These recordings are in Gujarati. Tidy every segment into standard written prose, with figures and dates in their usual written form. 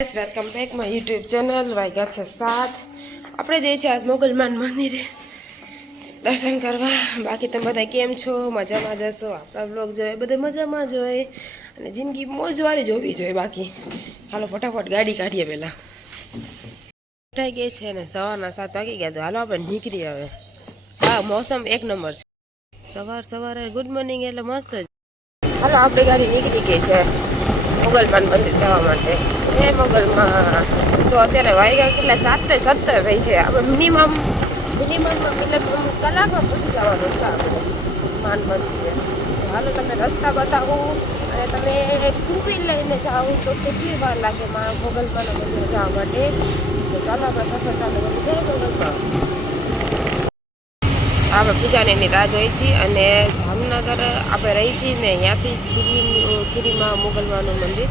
Welcome back my YouTube channel. વાગ્યા છે 7. આપણે જઈએ છીએ આજ મોગલમાન મંદિરે દર્શન કરવા. બાકી તમે બધા કેમ છો? મજામાં જશો? આપણા બ્લોગ જોઈએ બધા મજામાં જ હોય અને જિંદગી મોજવાળી જોવી જોઈએ. બાકી હાલો ફટાફટ ગાડી કાઢીએ. પહેલાં ઉઠાઈ ગઈ છે ને સવારના 7 વાગી ગયા. તો હાલો આપણે નીકળીએ હવે. હા, મોસમ એક નંબર છે. સવારે ગુડ મોર્નિંગ એટલે મસ્ત જ. હાલો આપણી ગાડી નીકળી ગઈ છે મોગલમાન મંદિર જવા માટે. છે મોગલમાં જો અત્યારે વાગ્યા કેટલા 7:17 થઈ છે. આપણે મિનિમમ કલાકમાં પહોંચી જવાનું છે આપણે માન મંદિરે. હાલો તમને રસ્તા બતાવું અને તમે ટુ વ્હીલ લઈને જાઓ તો કેટલી વાર લાગે મોગલમાના મંદિરે જવા માટે. તો ચાલો આપણે સફર ચાલુ કરી છે મોગલમાં. આપણે પૂજાની રાહ જોઈ છીએ અને જામનગર આપણે રહી છીએ ને ત્યાંથી ખીરીમાં મોગલમાનું મંદિર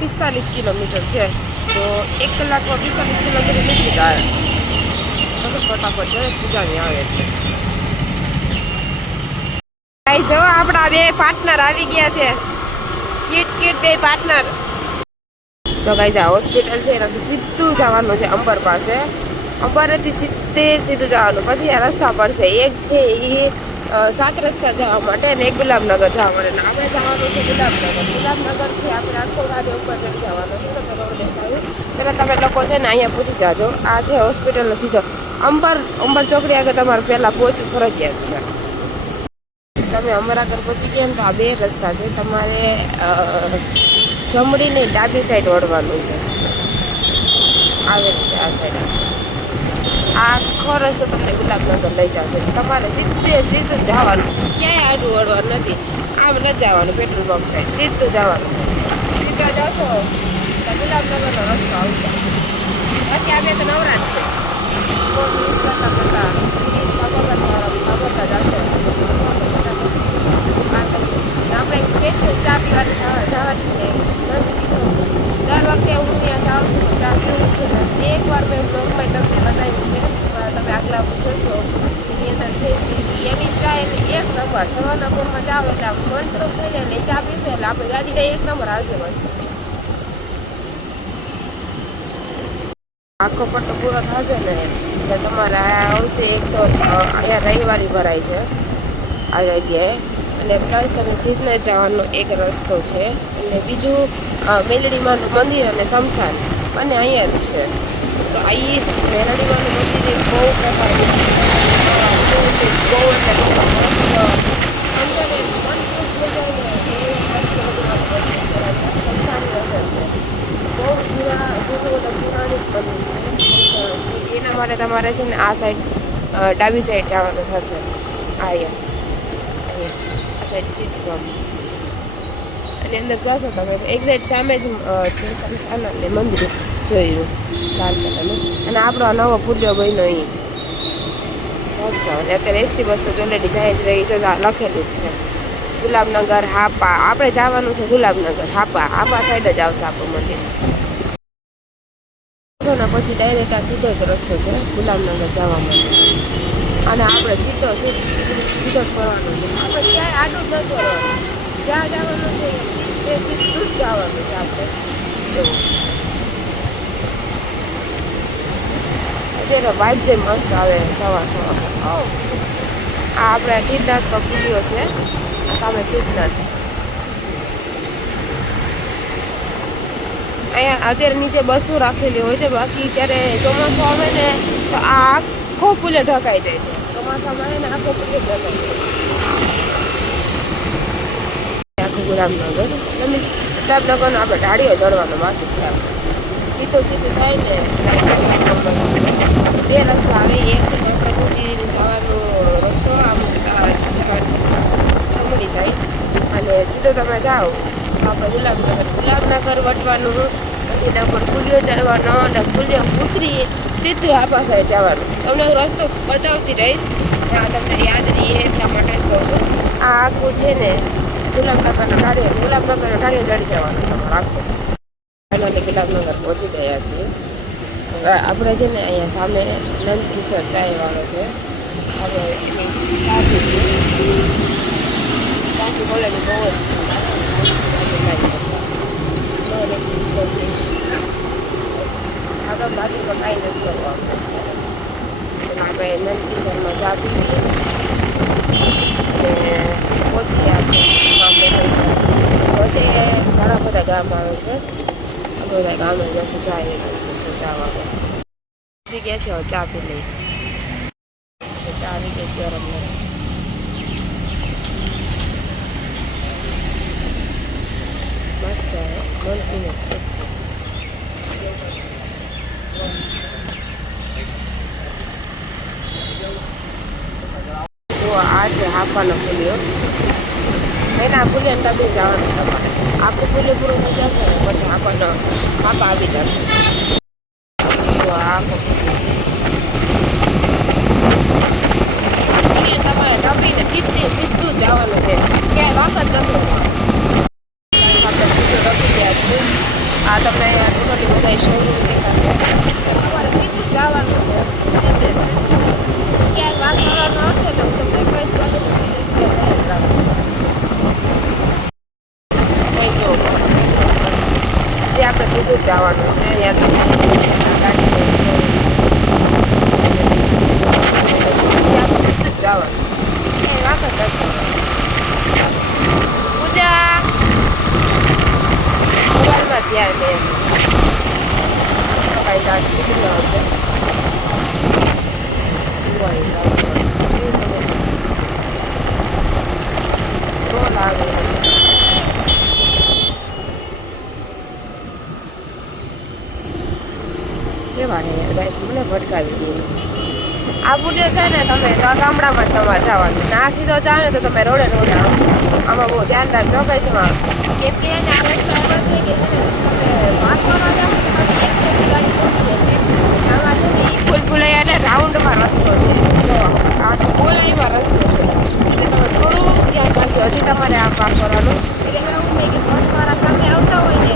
45 કિલોમીટર છે. તો 1 કલાકમાં 45 કિલોમીટર નીકળી જાય. ફટાફટ જોઈએ પૂજાની આવે એટલે. જો આપણા બે પાર્ટનર આવી ગયા છે. ક્યુટ બે પાર્ટનર. તો ગાઈઝ આ હોસ્પિટલ છે એનાથી સીધું જવાનું છે અંબર પાસે. અંબરેથી સીધું જવાનું. પછી આ રસ્તા પડશે. એક છે એ 7 રસ્તા જવા માટે અને એક ગુલાબનગર જવા માટે. આપણે જવાનું છે ગુલાબનગરથી આપણે આખો ગાડી ઉપર ચડી જવાનું છે. તમને રોડ દેખાયું પહેલાં તમે લોકો છે ને અહીંયા પૂછી જાજો. આ છે હોસ્પિટલનો સીધો અંબર ચોકડી આગળ તમારે પહેલાં પહોંચવું ફરજિયાત છે. તમે અંબર આગળ પહોંચી ગયા ને તો આ 2 રસ્તા છે. તમારે જમણીને ડાબી સાઈડ વળવાનું છે. આવી રીતે આ સાઈડ આખો રસ્તો તમને ગુલાબનગર લઈ જશે. તમારે સીધું જવાનું છે. ક્યાંય આડું વળવાનું નથી. આમ ન જવાનું પેટ્રોલ પંપ સાઈડ. સીધું જવાનું. સીધા જશો તો ગુલાબનગરનો રસ્તો આવશે. બાકી આ બે તો નવરાજ છે. આપણે એક સ્પેશિયલ ચા પીવા જવાની છે. દર વખતે હું ત્યાં જાઉં છું તો ચા પીવું છું ને. એકવાર મેં બ્લોગમાં તમને બતાવ્યું છે. તમે આગલા જશો એની અંદર છે એની ચા એટલે 1 નંબર. સવારના પોરમાં જાઓ એટલે મન તરફ થઈ જાય એટલે ચા પીશું એટલે આપણે ગાડી 1 નંબર આવશે. બસ આખો પટ્ટો પૂરો થશે ને એટલે તમારે આવશે. એક તો અહીંયા રવિવારી ભરાય છે આ જગ્યાએ અને પ્લસ તમે સીધને જવાનો એક રસ્તો છે. અને બીજું મેલડીમાનું મંદિર અને શમશાન અને અહીંયા જ છે. તો આ મેલડીમાનું મંદિર બહુ પ્રકારનું છે. બહુ એટલે મસ્ત અંદર મન ખુશ થઈ જાય ને એ મસ્ત બધું મંદિર છે. શમશાનની અંદર છે. બહુ જૂનું પુરાણિક મંદિર છે. એના માટે તમારે છે ને આ સાઈડ ડાબી સાઈડ જવાનું થશે. અહીંયા આ સાઈડ સીધું અને અંદર જશો તમે તો એક સાઈડ સામે જ છે શમશાન અને મંદિર જોયું લાલ કલરનું. અને આપણો નવો પુલ્યો બન્યો અહીં મસ્ત. અને અત્યારે એસટી બસ તો ઓલરેડી જાય જ રહી છે. લખેલું જ છે ગુલાબનગર હાપા. આપણે જવાનું છે ગુલાબનગર હાપા સાઈડ જ આવશે આપણું મંદિર. પછી ડાયરેક્ટ આ સીધો જ રસ્તો છે ગુલાબનગર જવા માટે. અને આપણે સીધો જ ફરવાનું છે. આપણે ક્યાંય આડું જ નથી ફરવાનું. જ્યાં જવાનું છે એ સીધું જ જવાનું છે આપણે. જવું અત્યારે વાઇબ જે મસ્ત આવે સવાર. આ આપણે સિદ્ધાર્થ પુલિયો છે. આ સામે સિદ્ધાર્થ. અહીંયા અત્યારે નીચે બસો રાખેલી હોય છે. બાકી જ્યારે ચોમાસું આવે ને તો આ આખો પુલે ઢકાઈ જાય છે. ચોમાસામાં આવે ને આખો પુલે ઢકાઈ જાય. આખું ગુલાબનગર ગુલાબનગરનો આપણે ઢાળીઓ ચડવાનો બાકી છે. આપણે સીધું જાય ને 2 રસ્તા આવે. એક છે પ્રભુજીને જવાનો રસ્તો આમ જમણી જાય અને સીધો તમે જાઓ આપણે ગુલાબનગર વટવાનું. પછી એના પર પુલિયો ચડવાનો અને પુલિયો ઉતરી સીધું આપા સાઈડ જવાનું. તમને રસ્તો બતાવતી રહીશ. ત્યાં તમને યાદ રહીએ એટલા માટે જ કહું છું. આ આખું છે ને ગુલાબનગરનો ઢાળીઓ છે. ગુલાબનગરનો ઢાળીઓ ચડી જવાનું તમારું આખું. ફાઇનલી ગુલાબનગર પહોંચી ગયા છીએ. હવે આપણે છે ને અહીંયા સામે નંદકિશોર ચાયવાળો છે. હવે એની ચા પીધી. બાકી બોલે બહુ જ છે. કાંઈ નથી કરવું આપણે નંદ કિશોરમાં ચા પીવીએ અને પહોંચીએ આપણે વચ્ચે ઘણા બધા ગામ આવે છે આ બધા ગામે જશે જાય ચા વાગે પહોંચી ગયા છે ચા પી લઈ ચા આવી ગઈ ગરમ ગરમ મસ્ત ચા મન પીને જો આ છે હાફાનો ફૂલ્યો એના ફૂલ્યાને ડબે જવાનું તમારે આખું ફૂલ્યો પૂરો થઈ જશે ને પછી હાફા આવી જશે જો આખો તમારે ડબીને સીધું જવાનું છે ક્યાંય વાક જ નથી આપણે સીધું ડબી ગયા છે આ તમને ટોટલી બધા શોરૂમ દેખાશે તમારે સીધું જવાનું છે સીધે ક્યાંક વાત કરવાનું આવશે ને હું તમને 21 વાગે કઈ જવું પસંદ જે આપણે સીધું જ જવાનું છે યા તમને આપણે સીધું જ જવાનું કઈ વાત જ નથી પૂજા મોબાઈલમાં ધ્યાન દે કઈ જાત કેટલું આવશે ટ્રોલ આવે છે કેવા ને ગાઈસ મને ભટકાવી દે આ બુડ્યો છે ને તમે તો આ ગામડામાં તમારે જવાનું ના સીધો જાવ ને તો તમે રોડે આવશો આમાં બહુ ધ્યાન રાખજો ગાઈસમાં કેમ કે એને આ રસ્તા એવા છે કે તમે વાત કરવા જાવ તો તમે એક ગાડી પહોંચી જશે આમાં છે ને એ ભૂલભુલૈયા એટલે રાઉન્ડમાં રસ્તો છે જો આ ગોલાઈમાં રસ્તો છે એટલે તમે થોડું ધ્યાન રાખજો હજી તમારે આ પાર કરવાનું એટલે એવું નહીં કે બસવાળા સામે આવતા હોય ને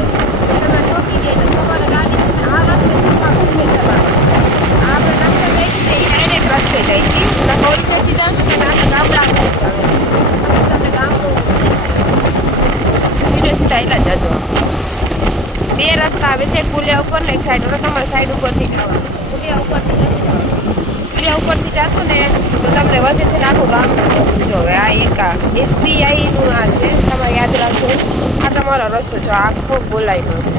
તમે ઠોકી દે ને તમારે ગાડી છે આ રસ્તે જવાનું આપણે રસ્તે જઈએ છીએ એ ડાયરેક્ટ રસ્તે જાય છે કોળી સાઈડથી જાવ તો તમે આપણે ગામડામાં તમને ગામડું સીધા એલા જજો બે રસ્તા આવે છે પુલિયા ઉપર ને એક સાઈડ હવે તમારે સાઈડ ઉપરથી જવાનું પુલિયા ઉપરથી નથી જવાનું પુલિયા ઉપરથી જાશો ને તો તમને વચ્ચે છે ને આખું ગામ જો હવે આ એક SBIનું આ છે તમારે યાદ રાખજો આ તમારો રસ્તો જો આખો બોલાયનો છે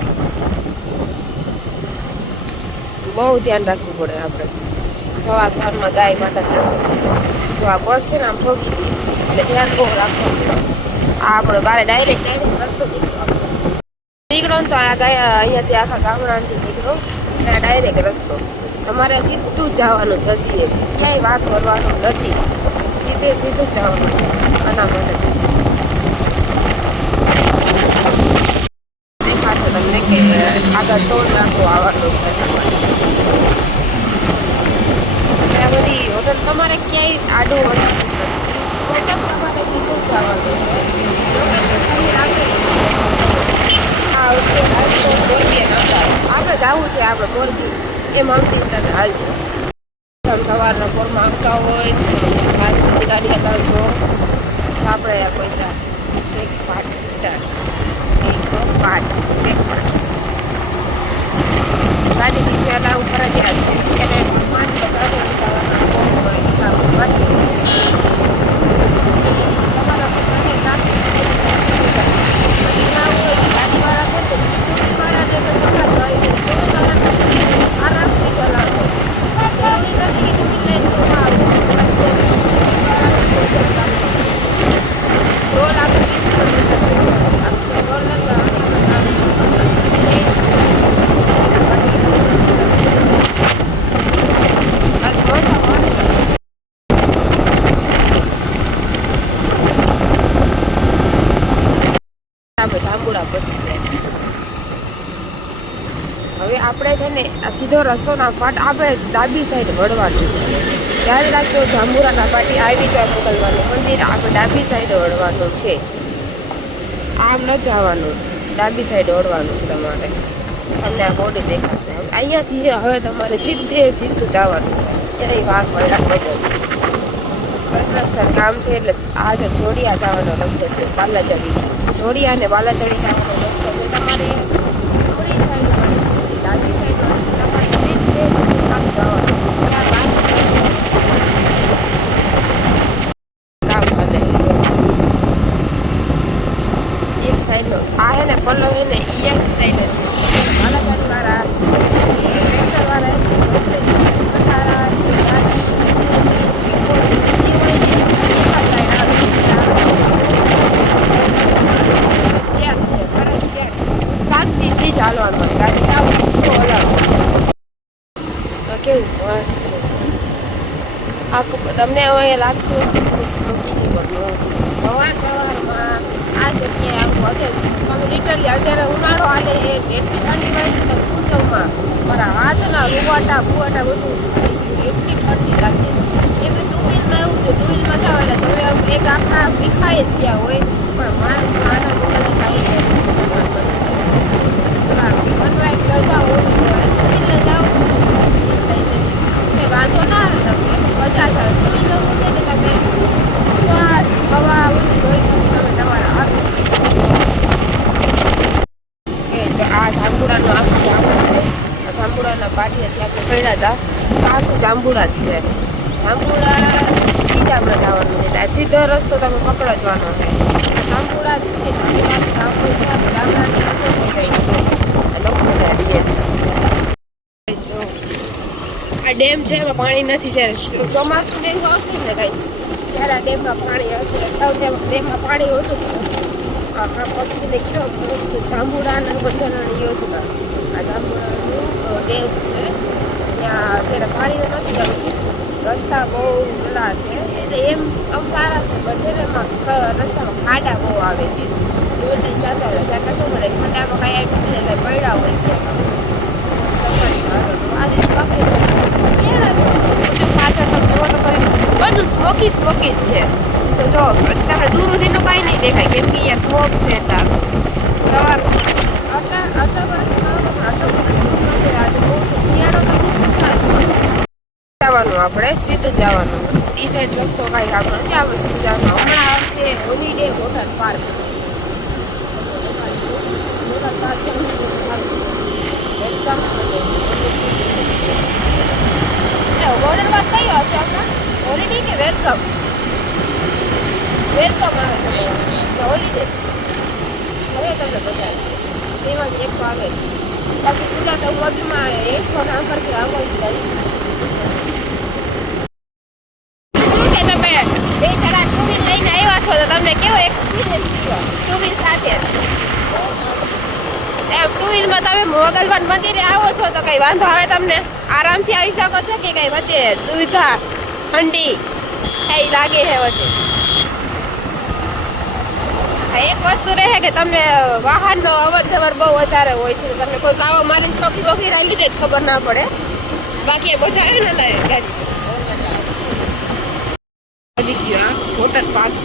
બહુ ધ્યાન રાખવું પડે આપણે સવારમાં ગાય માતા દર્શન જો આ બસ છે ને આમ ઠોકી હતી એટલે ધ્યાન બહુ રાખવું પડે આ આપણે બારે ડાયરેક્ટ રસ્તો નીકળો ને તો આ ગાય અહીંયાથી આખા ગામડાથી નીકળો એટલે આ ડાયરેક્ટ રસ્તો તમારે સીધું જ જવાનું છે હજી ક્યાંય વાત કરવાનું નથી સીધું જ જવાનું આના માટે દેખાશે તમને કે આગળ ટોલ નાખો આવવાનું છે આ બધી હોટલ તમારે ક્યાંય આડું હોટલ તમારે સીધું જ જવાનું છે લોકેશન ખાલી રાખેલું છે આવશે મોરબી આપણે જવું છે આપણે મોરબી એ મામતી તમે હાલજો તમે સવારના પોરમાં આવતા હોય શાંતિથી ગાડી હલાવજો જો આપણે કોઈ ચા શેક પાટ ગાડી બીજી હલાવવું ફરજિયાત છે એને માની ગાડી સવારના પોરમાં આરામથી ચલાવો જરૂરી નથી કે ટુ વ્હીલર રોલ આપણે રોલ ન આપણે જાંબુડા પહોંચી ગયા છે હવે આપણે છે ને આ સીધો રસ્તોના પાટ આપણે ડાબી સાઈડ વળવાનું છે યાદ રાખજો જાંબુરાના પાટી આવી જાય મોકલવાનું મંદિર આપણે ડાબી સાઈડ વળવાનું છે આમ ન જવાનું ડાબી સાઈડ વળવાનું છે તમારે તમને આ બોર્ડ દેખાશે અહીંયાથી હવે તમારે સીધું જવાનું છે ક્યાંય વાઘ વળાક બધું કન્સ્ટ્રક્શન કામ છે એટલે આ જો જોડિયા જવાનો રસ્તો છે બાલાચડી જોડિયા અને બાલાચડી જવાનો રસ્તો છે તમારે થોડી સાઈડ ડાબી સાઈડ તમારી સીધે હલાવવાનું હોય, ગાડી સાવ તો હલાવવાનું. કેવું મસ્ત છે આખું. તમને હવે લાગતું હશે થોડુંક સ્મોકી છે, પણ મસ્ત. સવારમાં આ જગ્યાએ આવું હોટેલ તમે લિટરલી અત્યારે ઉનાળો હાલે એટલી ઠંડી હોય છે, તમે પૂછોમાં મારા હાથના રૂવાટા બુવાટા બધું થઈ ગયું, એટલી ઠંડી લાગે. એ બી ટુ વ્હીલમાં એવું છે, ટુ વ્હીલમાં જાવ એટલે તમે આમ એક આખા ભીખાઈ જ ગયા હોય, પણ માના મોટાને ચાલુ મનમાં એક શ્રદ્ધા હોવી છે. ટુ વ્હીલને જાઓ લઈને વાંધો ના આવે, તમને મજા જ આવે. ટુ વ્હીલમાં છે કે તમે શ્વાસ હવા બધું જોઈ શકો તમે તમારા હાથ. આ જાંબુડાનું આખું ગામ છે. આ જાંબુડાના પાટીએ ત્યાં પડ્યા હતા, આખું જાંબુડા જ છે. જાંબુડા બીજામાં જવાનું છે, આ સીધો રસ્તો તમે પકડવાનો છે. આ જાંબુડા જ છે, જાંબુડાનું ગામડું છે, ગામડાની અંદર જાય છે. આ લોકો બધા રહે છે. આ ડેમ છે, એમાં પાણી નથી. જ્યારે ચોમાસું ને એવું આવશે ને ગાઈસ, ત્યારે આ ડેમમાં પાણી હશે. ડેમમાં પાણી હોતું જ નથી. આ પક્ષીને કેવો મસ્ત જાંબુડાના બંધારણ યોજના. આ જાંબુડાનું ડેમ છે, ત્યાં અત્યારે પાણી નથી આવતું. રસ્તા બહુ ઓલા છે, એટલે એમ આમ સારા છે, પણ છે ને એમાં રસ્તામાં ખાડા બહુ આવે છે. દૂર લઈને જતા હોય ત્યાં કશું મળે ખાડામાં કાંઈ આવી નથી, એટલે પડ્યા હોય ત્યાં આજે પાછળ તમે જો તો કરી બધું સ્મોકી જ છે. તો જો તમને દૂર સુધીનું કાંઈ નહીં દેખાય, કેમ કે અહીંયા સ્મોક છે. સવાર આટલા વર્ષ આટલો બધો સ્મોક નથી. આજે બહુ છે, શિયાળો નથી છતાં જવાનું, આપણે સીધું જવાનું. એ સાઈડ રસ્તો કાંઈ આપણો નથી, આપણે સીધું જવાનું. હમણાં આવશે holiday water park. Water park water park કયો હશે આપણા? હોલીડે કે વેલકમ? વેલકમ આવે છે, હોલીડે. હવે તમને બતાવીએ એમાં જ એક આવે છે. બાકી પૂજા તો બાજુમાં એક ફોન આમ પરથી આગળ જાય. શું કે તમે બે જણા ટુ વ્હીલ લઈને આવ્યા છો, તો તમને કેવો એક્સપિરિયન્સ થયો ટુ વ્હીલ સાથે? ટુ વ્હીલમાં તમે મોગલવાન મંદિરે આવો છો તો કઈ વાંધો આવે તમને? આરામથી આવી શકો છો કે કઈ વચ્ચે દુવિધા ઠંડી કઈ લાગે છે વચ્ચે? એક વસ્તુ રહે કે તમને વાહનનો અવર જવર બહુ વધારે હોય છે, તમને કોઈ કાવા મારીને ચોકી રાલી જાય ખબર ના પડે. બાકી મજા આવે ને લાગે. આવી ગયો આ વોટર પાર્ક.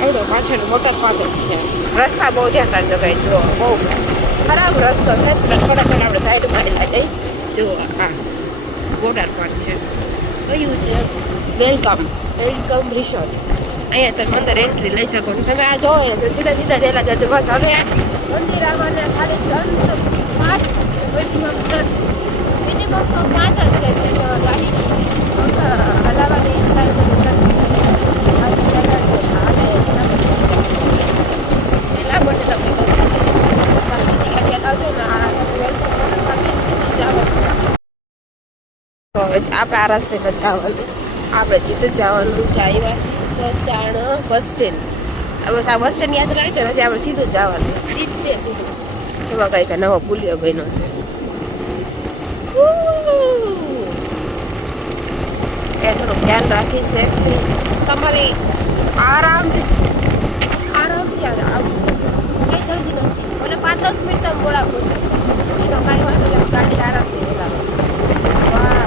આવડો પાછળ વોટર પાર્ક જ છે. રસ્તા બહુ ધ્યાન રાખજો કઈ જો, બહુ ખરાબ રસ્તો છે. થોડા પહેલા આપણે સાઈડમાં એલા જઈ જો આ વોટર પાર્ક છે. કયું છે? Welcome resort. અહીંયા તમે અંદર એન્ટ્રી લઈ શકો. તમે આ જોવો ને તો સીધા જયેલા જજો. બસ હવે મંદિર આવવાને ખાલી જન 5 મિનિમમ તો 5 જ છે. ગાડી હલાવવાની ઈચ્છા છે એટલા માટે તમને ગાડી હલાવજો ને આ વેલકમ સીધી જવાનું. તો હવે આપણે આ રસ્તે નથી જવાનું, આપણે સીધું જવાનું છે. આવ્યા છીએ સચાણ બસ સ્ટેન્ડ. બસ આ બસ સ્ટેન્ડ યાદ રાખજો ને, આપણે સીધું જવાનું, સીધું. એમાં કઈ છે નવો પુલિયો બન્યો છે. એ થોડુંક ધ્યાન રાખી સેફટી તમારી આરામથી આવું કઈ જલ્દી નથી. મને 5-10 મિનિટ મોડા પહોંચે એનો કાંઈ વાંધો નહીં. ગાડી આરામથી હલાવે. વાહ,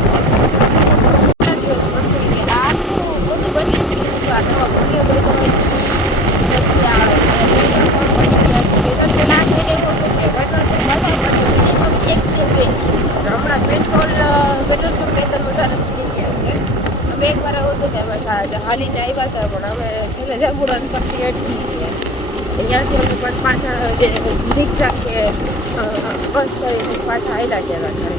દિવસ પછી આખું બધું બદલી જ ગયું છે. આ નવા પુલિયો બન્યો હોય પછી હમણાં પેટ્રોલ પેટ્રોલ વધારે થઈ ગયા છે. અમે એક વાર એવું હતું કે અમે હાલીને આવ્યા હતા, પણ અમે છેલ્લે જાંબુડાની પરથી અટકી ગયા. ત્યાંથી અમે પણ પાછા જે રિક્ષા કે બસ કરીને પાછા આવેલા ગયા હતા.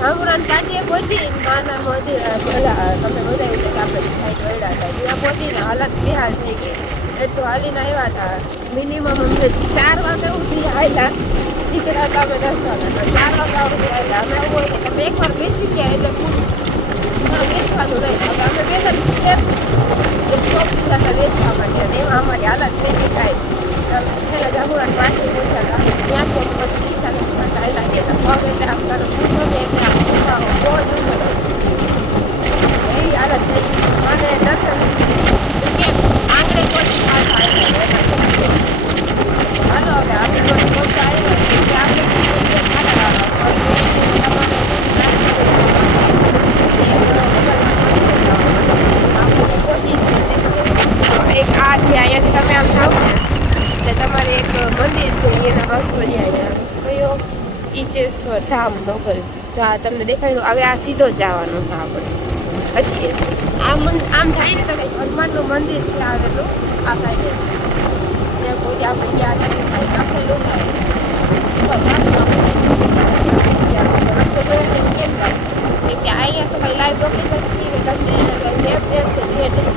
જાંબુડાની પાટીએ પહોંચી નાના મંદિર પેલા તમે બધા એવું કે આપણે સાઈડ વળ્યા હતા ત્યાં પહોંચીને હાલત બેહાલ થઈ ગઈ. એટલું હાલીને આવ્યા હતા. મિનિમમ અમને 4 વાગે ઉઠી આવેલા. નીકળ્યા હતા અમે 10 વાગ્યા. 4 વાગ્યા સુધી આવેલા. અમે એવું હોય કે તમે એકવાર બેસી ગયા એટલે પૂરું બેસવાનું નહીં. હવે અમે 2-3 સ્ટેપ લીધા હતા બેસવા માટે, અને એમાં અમારી હાલત થઈ ગઈ કાંઈ. છેલ્લા જામુરા પાછી પહોંચ્યા હતા ત્યાં તો પછી રિક્ષા લક્ષમાં ચાલ્યા ગયા હતા પગ એટલે આપણા પૂછો ને એટલે આમ બહુ જ ઊંઘ એવી હાલત થઈ અને દર્શન કે આંગળે પહોંચી પાછા આવ્યા હાલો હવે આપણે કોઈ પહોંચા આવ્યા છે કે આપણે એક આ છે અહીંયાથી તમે આમ જાઓ ને તમારે એક મંદિર છે એનો રસ્તો જાય કયો ઈચેશ્વર ધામ નગર જો આ તમને દેખાડ્યું હવે આ સીધો જ જવાનું છે આપણે પછી આમ જાય ને તો કંઈક હનુમાનનું મંદિર છે આવેલું આ સાઈડે ત્યાં કોઈ આપણે ત્યાં લખેલું રસ્તો જોઈએ કેમ જાય કેમ કે અહીંયા તો કંઈ લાઈવ લોકેશન નથી કે તમને મેપ મેપ તો છે નહીં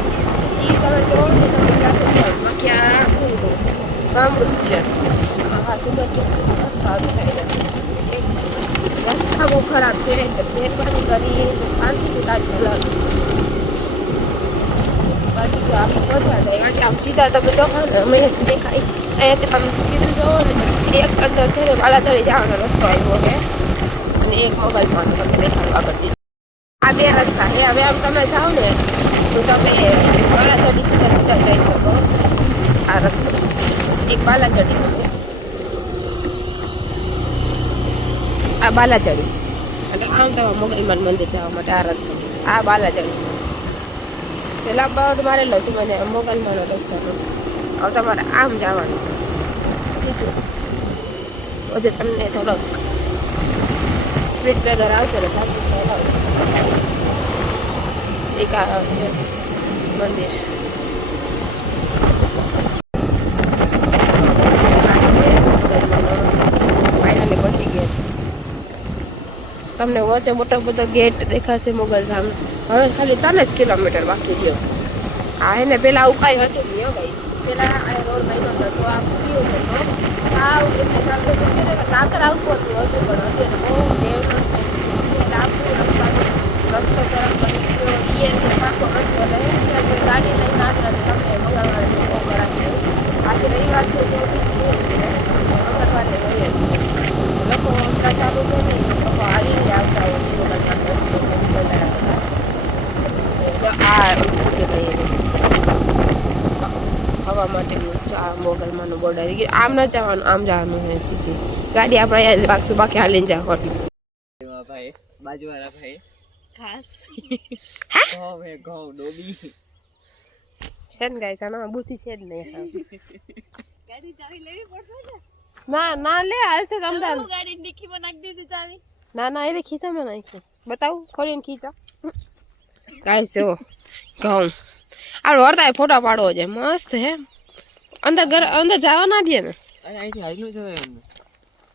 પછી તમે જોવો ને તમે જાતે જાઓ બાકી આ આખું ગામડું જ છે હા સુગર રસ્તા રસ્તા બહુ ખરાબ છે મહેરબાની કરી શાંતિથી ગાડી ચલાવો બાકી જો આપણે પહોંચવા જાય આજે આમ સીધા તમે જોવો ને અમે દેખાય અહીંયાથી તમે સીધું જોવો ને એક અંદર છે ને વાલાચડી જવાનો રસ્તો આવ્યો છે અને એક મોગલમાં તમને દેખાડો આગળ આ બે રસ્તા છે હવે આમ તમે જાઓ ને તો તમે વાલાચડી સીધા સીધા જઈ શકો આ રસ્તો એક બાલાચડી આ બાલાચડી અને આમ તમારા મોગલમાન મંદિર જવા માટે આ રસ્તો આ બાલાચડી પેલા બોર્ડ મારેલો છે મને મોગલમાનો રસ્તાનો હવે તમારે આમ જવાનું સીધું પછી તમને થોડોક સ્પીડ બ્રેકર આવશે ને સાથે એક આવશે મંદિર ફાઇનલી પહોંચી ગયા છે તમને વચ્ચે મોટો બધો ગેટ દેખાશે મોગલધામ હવે ખાલી 3 જ કિલોમીટર બાકી છે આ એને પેલા આવું કાંઈ હતું નહીં ગાઈસ પેલા આ રોડ બન્યો હતો આ પૂર્યો હતો સાવ એટલે સાવ કાંકર આવતું હતું પણ અત્યારે બહુ ડેવલપ થઈ ગયું આખું રસ્તો સરસ બની ગયો એ આખો રસ્તો એટલે કોઈ ગાડી લઈને આવે અને તમે મંગળવારે કરાવી આજે રવિવાર છે તો બી છે મંગળવારે રહીએ લોકો શ્રદ્ધાળુ છે ને લોકો હારીને આવતા હોય છે આ શું કહીએ હવા માટેનું આ મોગલમાનું બોર્ડ આવી ગયું આમ ન જવાનું આમ જવાનું છે સીધી ગાડી આપણે અહીંયા જ રાખશું બાકી હાલીને જાવ ખોટી ભાઈ બાજુવાળા ભાઈ ખાસ ઘઉં ડોબી છે ને ગાઈસ આનામાં બુદ્ધિ છે જ નહીં ગાડી ચાવી લેવી પડશે ને ના ના લે હાલશે તમદાર ગાડી ડીકીમાં નાખી દીધી ચાવી ના ના એટલે ખીચામાં નાખી બતાવું ખોલીને ખીચા ગાઈસ જો ઘઉં આ વરતા ફોટો પાડવો છે મસ્ત હે અંદર જવા ના દે ને અહીંથી હાઈલું જવાય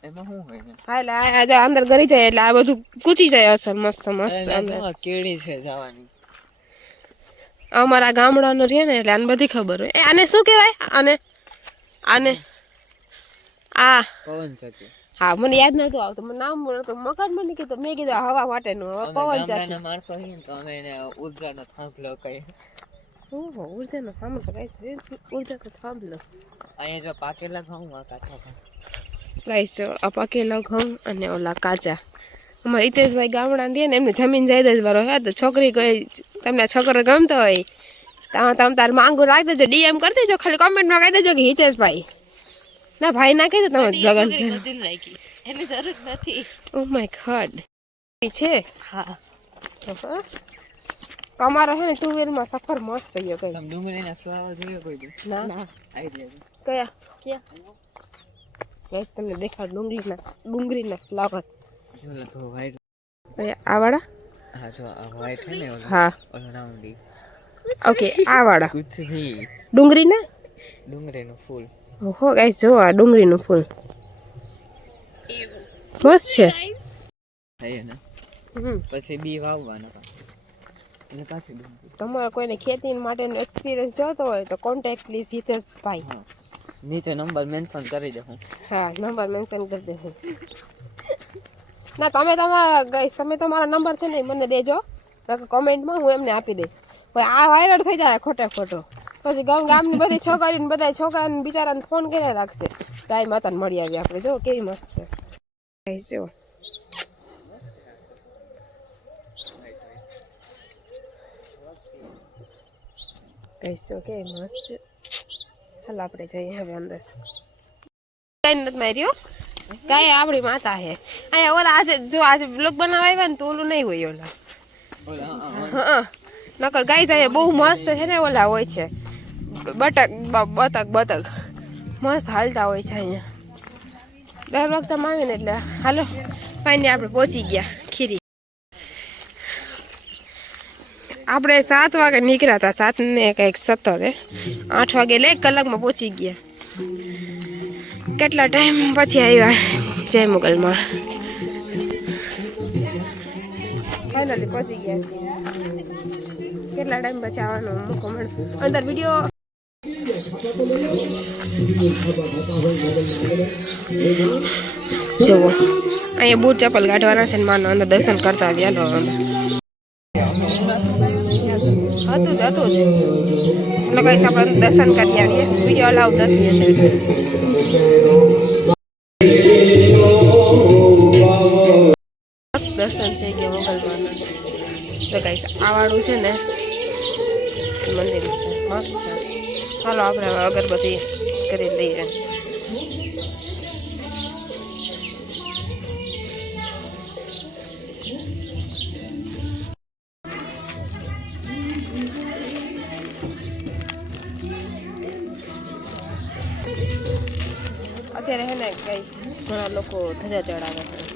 એમાં શું હોય હા એટલે આ જો અંદર ગરી જાય એટલે આ બધું કૂચી જાય અસર મસ્ત મસ્ત કેળી છે જવાની અમારા ગામડાનો રહે ને એટલે આને બધી ખબર હોય આને શું કહેવાય આને આ પવન ચક્કી હા મને યાદ નતું આવતું મને નામ નતું મકાન મને કીધું મેં કીધું હવા માટેનું પવન ચક્કી માણસો હોય તો અમે એને ઉર્જાનો થાંભલો કહીએ ઓહો ઉર્જાનો થાંભલો કઈ ઉર્જાનો થાંભલો અહીંયા જો પાકેલા ઘઉં કાચા ઘઉં ગાઈસ જો આ પાકેલા ઘઉં અને ઓલા કાચા અમારા હિતેશભાઈ ગામડા દે ને એમને જમીન જાયદાદ વાળો હે તો છોકરી કોઈ તમને છોકરો ગમતો હોય તમે તાર માંગુ રાખી દેજો ડીએમ કરી દેજો ખાલી કોમેન્ટમાં કહી દેજો કે હિતેશભાઈ ના ભાઈ ના કહી દો તમે લગન એની જરૂર નથી ઓ માય ગોડ છે હા તમારો હે ને 2 વ્હીલમાં સફર મસ્ત ગયો કઈ ડુંગળીના ફ્લાવર જોઈએ કોઈ ના આવી જાય કયા બસ તમને દેખાડ ડુંગળીના ફ્લાવર જો તો વાઈટ આ વાળા હા જો આ વાઈટ હે ને ઓલો હા ઓલો રાઉન્ડી ઓકે આ વાળા કુછ ભી ડુંગળીનું ફૂલ ઓહો ગાઈસ જો આ ડુંગળીનું ફૂલ મસ્ત છે થાય ને પછી બી વાવવાના એટલે પાછી તમારે કોઈને ખેતી માટેનો એક્સપિરિયન્સ જોતો હોય તો કોન્ટેક્ટ પ્લીઝ હિતેશભાઈ નીચે નંબર મેન્શન કરી દે હું હા નંબર મેન્શન કરી દે હું ના તમે તમારા ગાઈસ તમે તમારા નંબર છે ને મને દેજો કોમેન્ટમાં હું એમને આપી દઈશ ભાઈ આ વાયરલ થઈ જાય ખોટો પછી ગામની બધી છોકરીને બધા છોકરાને બિચારાને ફોન કર્યા રાખશે ગાય માતાને મળી આવી આપણે જો કેવી મસ્ત છે જો કહીશો કેવી મસ્ત છે હાલ આપણે જઈએ હવે અંદર કઈ નથી માર્યો ગાય આપણી માતા હે અહીંયા ઓલા આજે બ્લોગ બનાવવા આવ્યા ને તો ઓલું નહીં હોય ઓલા નકર ગાય જાય બહુ મસ્ત છે ને ઓલા હોય છે બતક મસ્ત હાલતા હોય છે અહીંયા દર વખતે આવે ને એટલે હાલો ફાઈને આપણે પહોંચી ગયા ખીરી આપણે 7 વાગે નીકળ્યા હતા 7 ને કંઈક 17 8 વાગે એટલે 1 કલાકમાં પહોંચી ગયા કેટલા ટાઈમ પછી આવ્યા જય મુગલમાં ફાઇનલી પહોંચી ગયા છીએ કેટલા ટાઈમ પછી આવવાનો મોકો મળ્યો અંદર વિડીયો જુઓ અહીંયા બૂટ ચપ્પલ કાઢવાના છે ને માનો અંદર દર્શન કરતા આવ્યા લો હતું જ એટલે કઈ આપણે દર્શન કરી આવીએ વિડીયો અલાઉ નથી દર્શન થઈ ગયા મોગલમાં તો કઈ આ વાળું છે ને મંદિર છે મસ્ત છે ચાલો આપણે અગરબત્તી કરી લઈએ અત્યારે હે ને કઈ ઘણા લોકો ધજા ચડાવે છે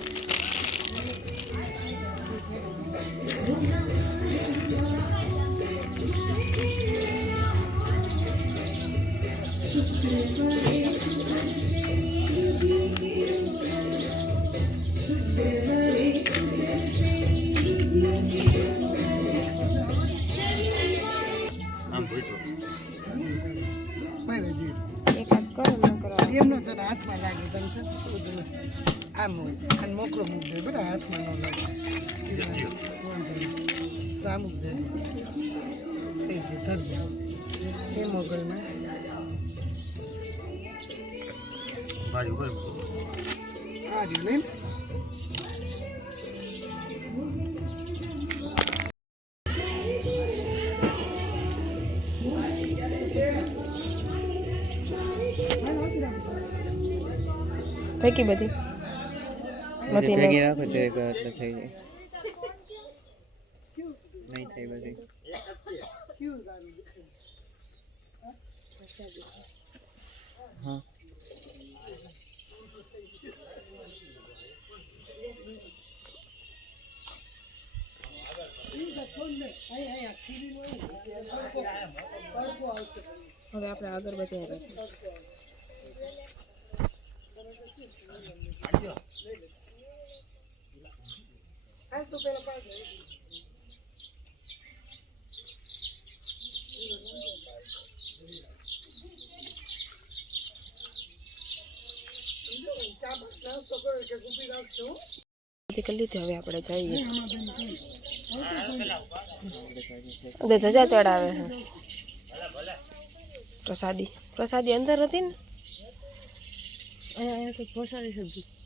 એમનો તો હાથમાં લાગે તમે આમ હોય અને મોકળો મૂક દે બરાબર હાથમાં ન લાગે સામુક દે થઈ ગયું ધર એ મોગલમાં આ રહ્યું લઈને ફેંકી બધી ભેગી રાખો છો એક એટલે થઈ જાય નહીં થઈ બધી હા હવે આપણે અગરબત્તી કરી લીધી હવે આપણે જઈએ ધજા ચડાવે છે પ્રસાદી અંદર હતી ને અહીંયા તો પ્રસાદી સબ્જી